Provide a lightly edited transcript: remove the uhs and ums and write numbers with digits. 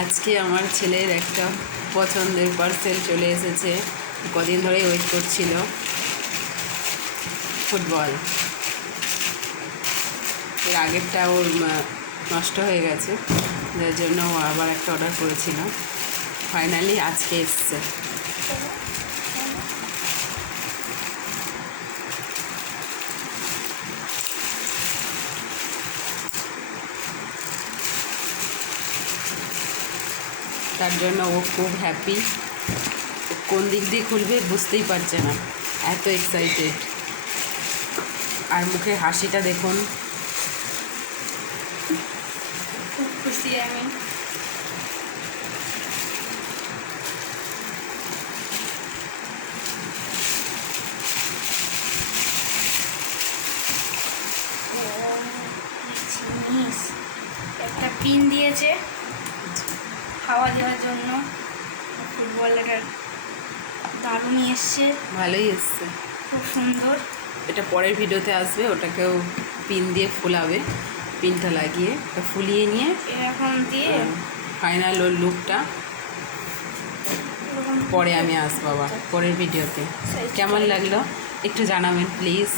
আজকে আমার ছেলের একটা পছন্দের পার্সেল চলে এসেছে। কদিন ধরে ওয়েট করছিল। ফুটবল, এর আগেরটা ওর নষ্ট হয়ে গেছে, যার জন্য ও আবার একটা অর্ডার করেছিল। ফাইনালি আজকে এসছে। তার জন্য ও খুব হ্যাপি। কোন দিক দিয়ে খুলবে বুঝতেই পারছে না, এত এক্সাইটেড। আর মুখে হাসিটা দেখুন। খুব খুশি আমি। জিনিস একটা পিন দিয়েছে হাওয়া দেওয়ার জন্য। ফুটবলটার দারুণই এসছে, ভালোই এসছে, খুব সুন্দর। এটা পরের ভিডিওতে আসবে, ওটাকেও পিন দিয়ে ফুলাবে। পিনটা লাগিয়ে ওটা ফুলিয়ে নিয়ে এরকম দিয়ে ফাইনাল ওর লুকটা পরে আমি আসবো আবার পরের ভিডিওতে। কেমন লাগলো একটু জানাবেন প্লিজ।